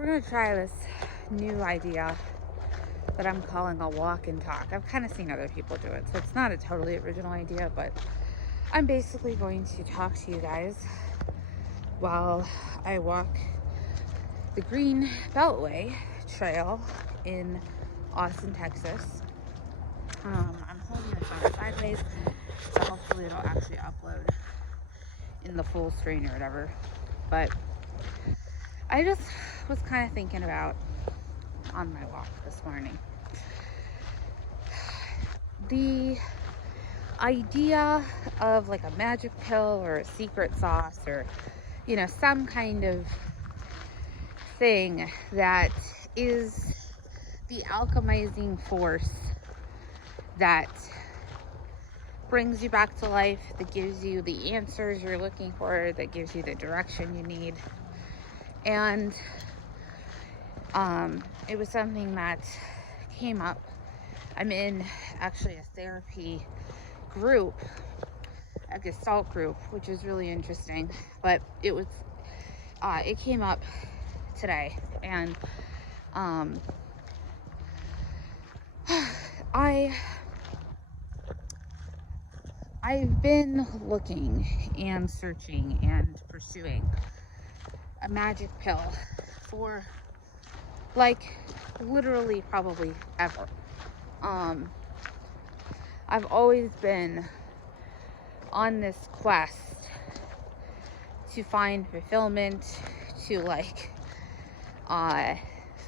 We're going to try this new idea that I'm calling a walk and talk. I've kind of seen other people do it, so it's not a totally original idea, but I'm basically going to talk to you guys while I walk the Green Beltway Trail in Austin, Texas. I'm holding the phone sideways, so hopefully it'll actually upload in the full screen or whatever. But I just was kind of thinking about on my walk this morning the idea of like a magic pill or a secret sauce or some kind of thing that is the alchemizing force that brings you back to life, that gives you the answers you're looking for, that gives you the direction you need. And it was something that came up. I'm in actually a therapy group, a Gestalt group, which is really interesting, but it came up today, and I've been looking and searching and pursuing a magic pill for like literally probably ever. I've always been on this quest to find fulfillment, to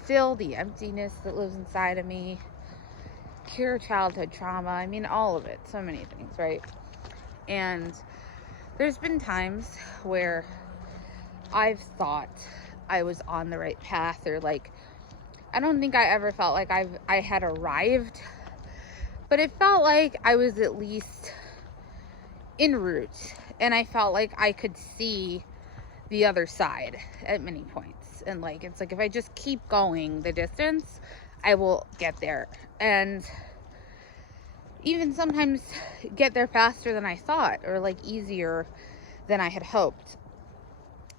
fill the emptiness that lives inside of me, cure childhood trauma. I mean, all of it, so many things, right? And there's been times where I've thought I was on the right path, or I don't think I ever felt like I had arrived, but it felt like I was at least en route, and I felt like I could see the other side at many points. And it's like if I just keep going the distance, I will get there, and even sometimes get there faster than I thought, or easier than I had hoped.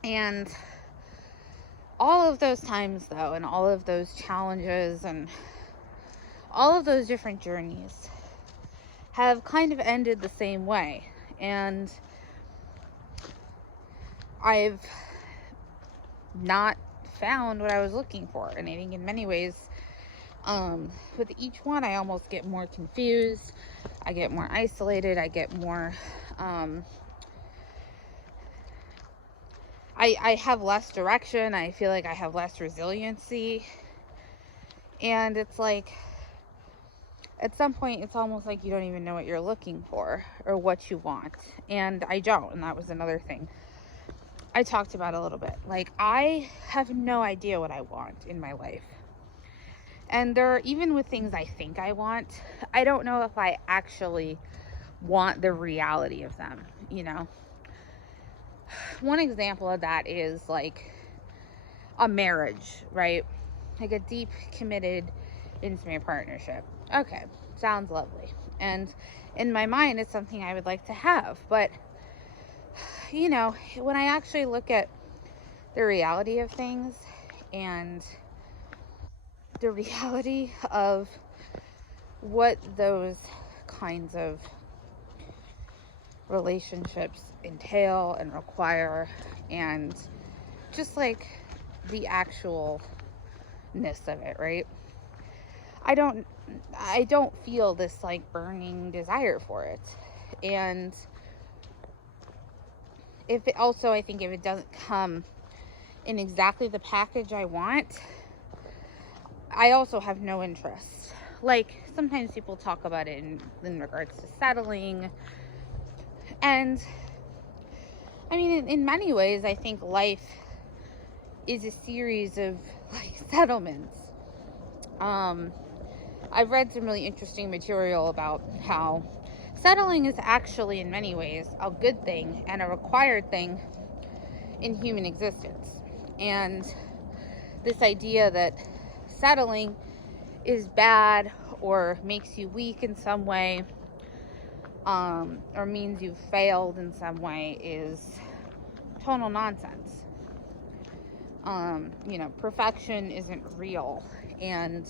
And all of those times, though, and all of those challenges and all of those different journeys have kind of ended the same way. And I've not found what I was looking for. And I think in many ways, with each one, I almost get more confused. I get more isolated. I get more, I have less direction. I feel like I have less resiliency. And it's like, at some point, it's almost like you don't even know what you're looking for or what you want. And I don't. And that was another thing I talked about a little bit. I have no idea what I want in my life. And even with things I think I want, I don't know if I actually want the reality of them, One example of that is a marriage, right? A deep, committed, intimate partnership. Okay, sounds lovely. And in my mind, it's something I would like to have. But, when I actually look at the reality of things and the reality of what those kinds of relationships entail and require, and just the actualness of it, right? I don't feel this burning desire for it. And I think if it doesn't come in exactly the package I want, I also have no interest. Sometimes people talk about it in regards to settling. And I mean, in many ways, I think life is a series of settlements. I've read some really interesting material about how settling is actually, in many ways, a good thing and a required thing in human existence. And this idea that settling is bad or makes you weak in some way, or means you've failed in some way, is total nonsense. Perfection isn't real, and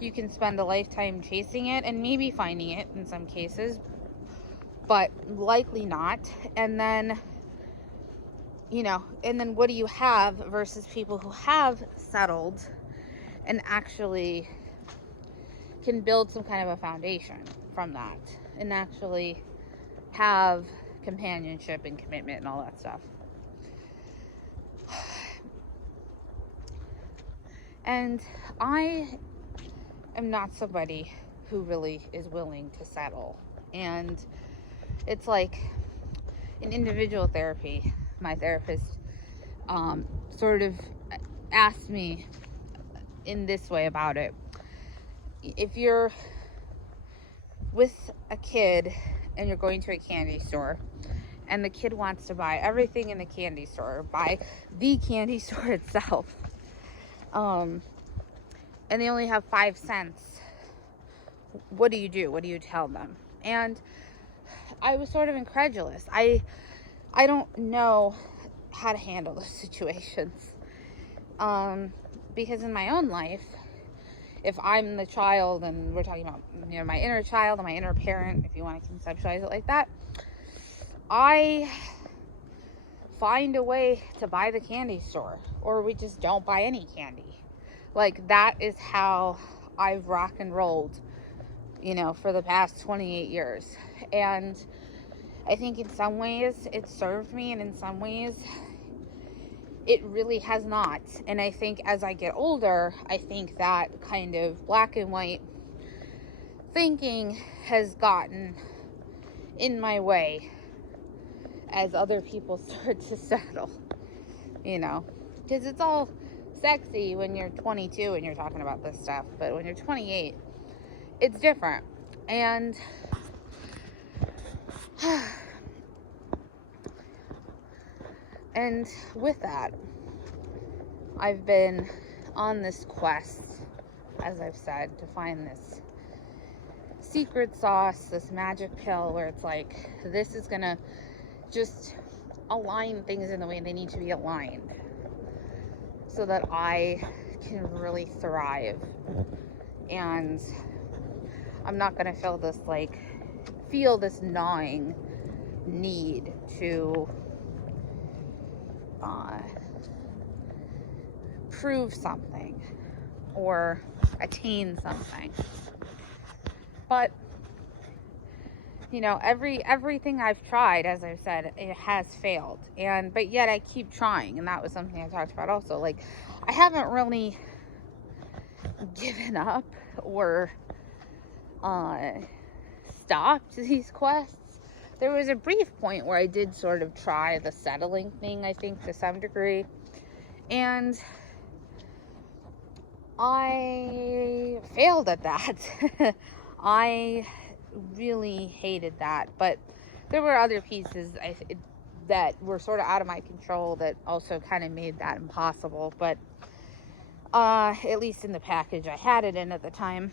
you can spend a lifetime chasing it and maybe finding it in some cases, but likely not. And then what do you have versus people who have settled and actually can build some kind of a foundation from that and actually have companionship and commitment and all that stuff. And I am not somebody who really is willing to settle. And it's like in individual therapy, my therapist sort of asked me in this way about it. If you're with a kid and you're going to a candy store and the kid wants to buy everything in the candy store, buy the candy store itself, and they only have 5 cents, what do you do? What do you tell them? And I was sort of incredulous. I don't know how to handle those situations. Because in my own life, if I'm the child, and we're talking about my inner child and my inner parent, if you want to conceptualize it like that, I find a way to buy the candy store, or we just don't buy any candy. Like, that is how I've rock and rolled, for the past 28 years. And I think in some ways it served me, and in some ways it really has not. And I think as I get older, I think that kind of black and white thinking has gotten in my way as other people start to settle, because it's all sexy when you're 22 and you're talking about this stuff, but when you're 28, it's different. And with that, I've been on this quest, as I've said, to find this secret sauce, this magic pill where it's like, this is gonna just align things in the way they need to be aligned so that I can really thrive. And I'm not gonna feel this gnawing need to prove something or attain something. But everything I've tried, as I've said, it has failed. But yet I keep trying, and that was something I talked about also. Like, I haven't really given up or stopped these quests. There was a brief point where I did sort of try the settling thing, I think, to some degree. And I failed at that. I really hated that. But there were other pieces that were sort of out of my control that also kind of made that impossible. But at least in the package I had it in at the time.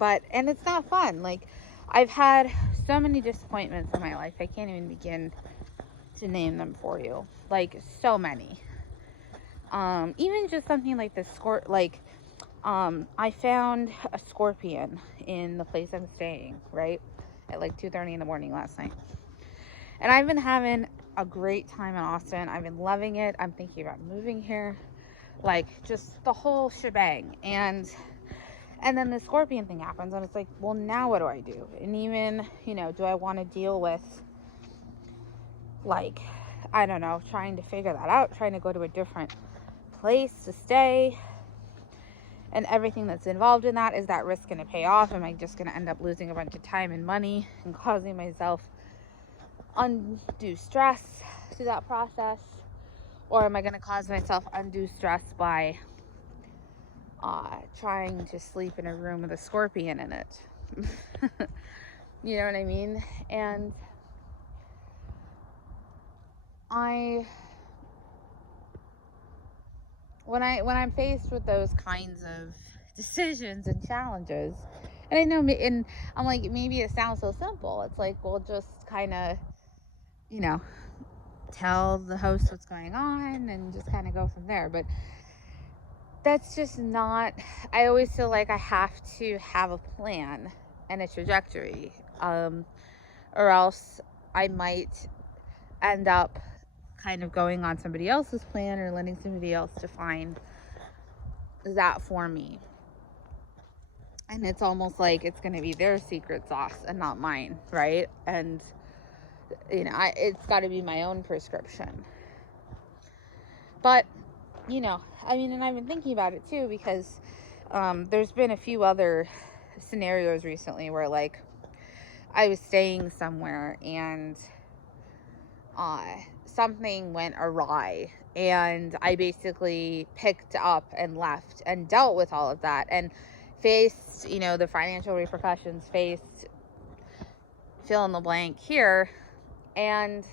And it's not fun. Like, I've had so many disappointments in my life, I can't even begin to name them for you. Like, so many. Even just something like this, I found a scorpion in the place I'm staying, right? At like 2:30 in the morning last night. And I've been having a great time in Austin. I've been loving it. I'm thinking about moving here. Like, just the whole shebang. And then the scorpion thing happens, and it's like, well, now what do I do? And even, do I want to deal with, like, I don't know, trying to figure that out, trying to go to a different place to stay, and everything that's involved in that. Is that risk going to pay off? Am I just going to end up losing a bunch of time and money and causing myself undue stress through that process? Or am I going to cause myself undue stress by trying to sleep in a room with a scorpion in it? You know what I mean? And when I'm faced with those kinds of decisions and challenges, and I know, and I'm like, maybe it sounds so simple. It's like, well, just kind of you know, tell the host what's going on and just kind of go from there. But that's just not, I always feel like I have to have a plan and a trajectory, or else I might end up kind of going on somebody else's plan or letting somebody else define that for me. And it's almost like it's going to be their secret sauce and not mine, right? And, you know, it's got to be my own prescription. But, you know, I mean, and I've been thinking about it too, because there's been a few other scenarios recently where, like, I was staying somewhere and something went awry, and I basically picked up and left and dealt with all of that and faced, you know, the financial repercussions, faced fill in the blank here. And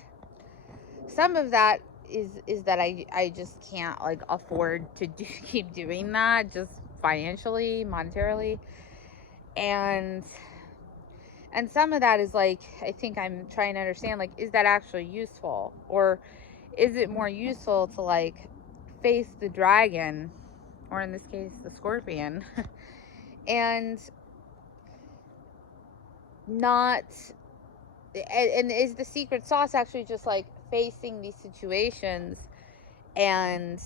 some of that is that I just can't, like, afford to keep doing that, just financially, monetarily. And some of that is, like, I think I'm trying to understand, like, is that actually useful? Or is it more useful to, like, face the dragon, or in this case, the scorpion, and not, and is the secret sauce actually just, like, facing these situations and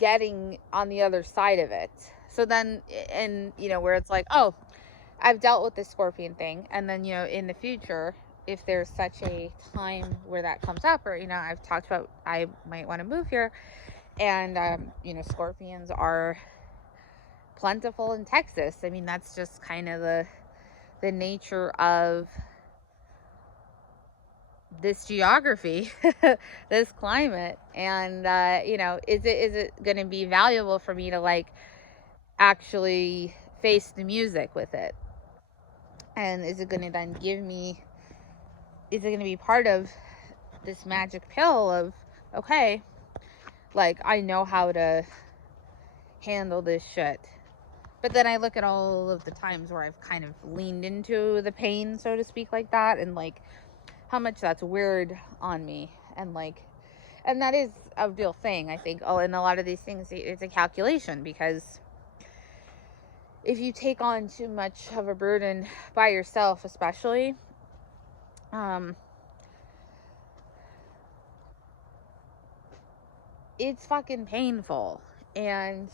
getting on the other side of it? So then, and, you know, where it's like, oh, I've dealt with this scorpion thing, and then, you know, in the future, if there's such a time where that comes up, or, you know, I've talked about I might want to move here, and you know, scorpions are plentiful in Texas. I mean, that's just kind of the nature of this geography, this climate. And you know, is it going to be valuable for me to, like, actually face the music with it? And is it going to then give me, is it going to be part of this magic pill of, okay, like, I know how to handle this shit? But then I look at all of the times where I've kind of leaned into the pain, so to speak, like that, and, like, how much that's weird on me. And, like, and that is a real thing, I think. Oh, and a lot of these things, it's a calculation, because if you take on too much of a burden by yourself, especially, it's fucking painful. And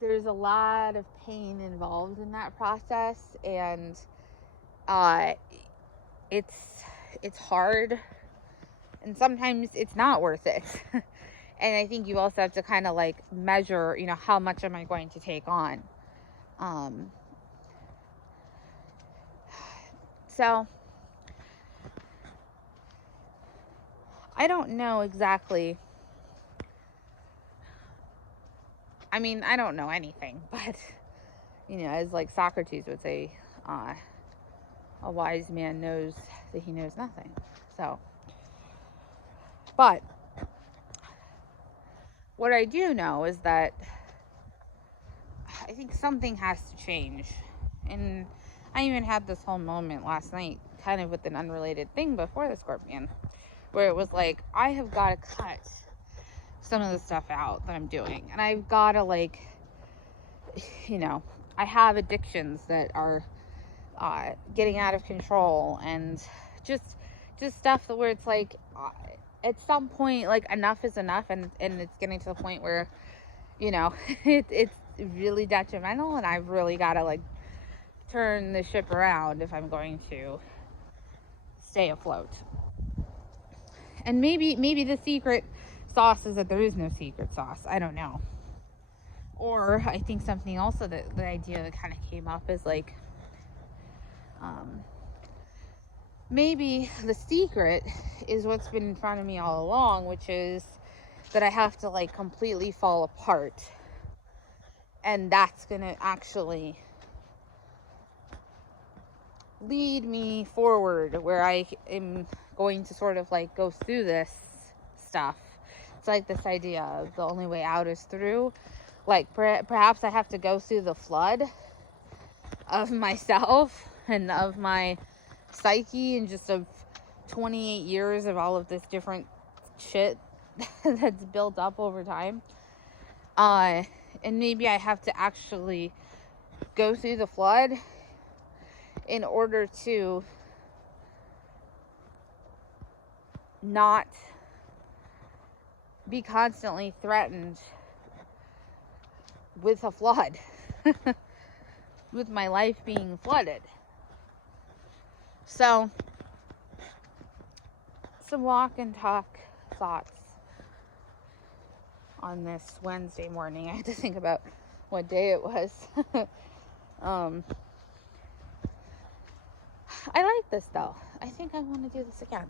there's a lot of pain involved in that process. And it's hard. And sometimes it's not worth it. And I think you also have to kind of, like, measure, you know, how much am I going to take on? So I don't know exactly. I mean, I don't know anything, but, you know, as, like, Socrates would say, a wise man knows that he knows nothing. So, but what I do know is that I think something has to change. And I even had this whole moment last night, kind of with an unrelated thing before the scorpion, where it was like, I have got to cut some of the stuff out that I'm doing. And I've got to, like, you know, I have addictions that are getting out of control, and just stuff where it's like, at some point, like, enough is enough, and it's getting to the point where, you know, it's really detrimental, and I've really got to, like, turn the ship around if I'm going to stay afloat. And maybe the secret sauce is that there is no secret sauce. I don't know. Or I think something also, that the idea that kind of came up is, like, maybe the secret is what's been in front of me all along, which is that I have to, like, completely fall apart. And that's going to actually lead me forward, where I am going to sort of, like, go through this stuff. It's like this idea of the only way out is through. Like, perhaps I have to go through the flood of myself and of my psyche, and just of 28 years of all of this different shit that's built up over time. And maybe I have to actually go through the flood in order to not be constantly threatened with a flood, with my life being flooded. So, some walk and talk thoughts on this Wednesday morning. I had to think about what day it was. I like this though. I think I want to do this again.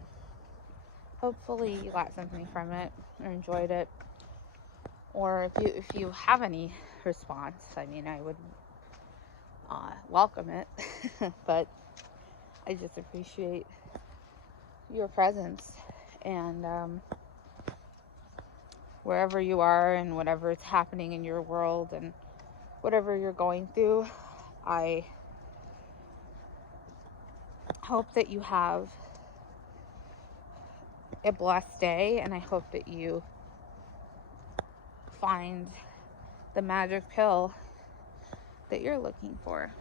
Hopefully you got something from it or enjoyed it. Or if you have any response, I mean, I would welcome it. But I just appreciate your presence, and wherever you are and whatever is happening in your world and whatever you're going through, I hope that you have a blessed day, and I hope that you find the magic pill that you're looking for.